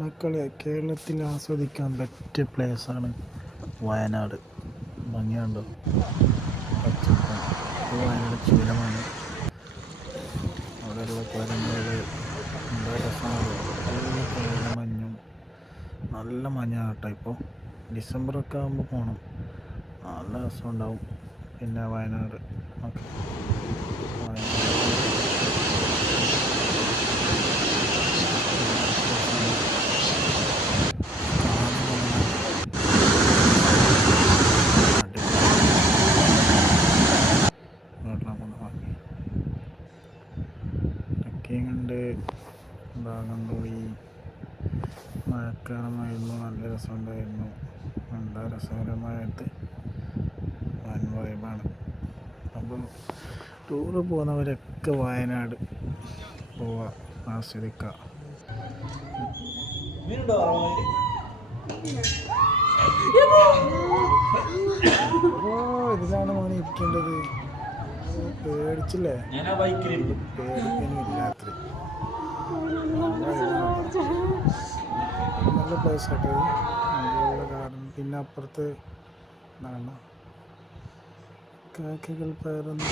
മക്കളെ, കേരളത്തിൽ ആസ്വദിക്കാൻ പറ്റിയ പ്ലേസാണ് വയനാട്. ഭംഗിയുണ്ടോ? പച്ചപ്പും വയനാട് ചുരമാണ്. അവിടെയുള്ള കുരങ്ങുകൾ എന്താ രസമാണ്. നല്ല കോടമഞ്ഞും നല്ല മഞ്ഞാണ് കേട്ടോ. ഇപ്പോൾ ഡിസംബറൊക്കെ ആകുമ്പോൾ പോകണം, നല്ല രസമുണ്ടാവും. പിന്നെ വയനാട് ഓക്കെ, ട്രക്കിങ്ങുണ്ട്. ഭാഗംതോളി മഴക്കാലമായിരുന്നു, നല്ല രസമുണ്ടായിരുന്നു. എന്താ രസകരമായിട്ട് വൻ വൈബാണ്. അപ്പോൾ ടൂറ് പോകുന്നവരൊക്കെ വയനാട് പോവുക, ആസ്വദിക്കുക. ഇതിലാണ് മോനെ ഇരിക്കേണ്ടത്. പേടിച്ചില്ലേ? പേടിപ്പിനില്ല രാത്രി. നല്ല പ്ലേസ് ആയിട്ട്, നല്ല ഗാർഡൻ. പിന്നെ അപ്പുറത്ത് എന്താണ് കാക്കകൾ പേരൊന്നും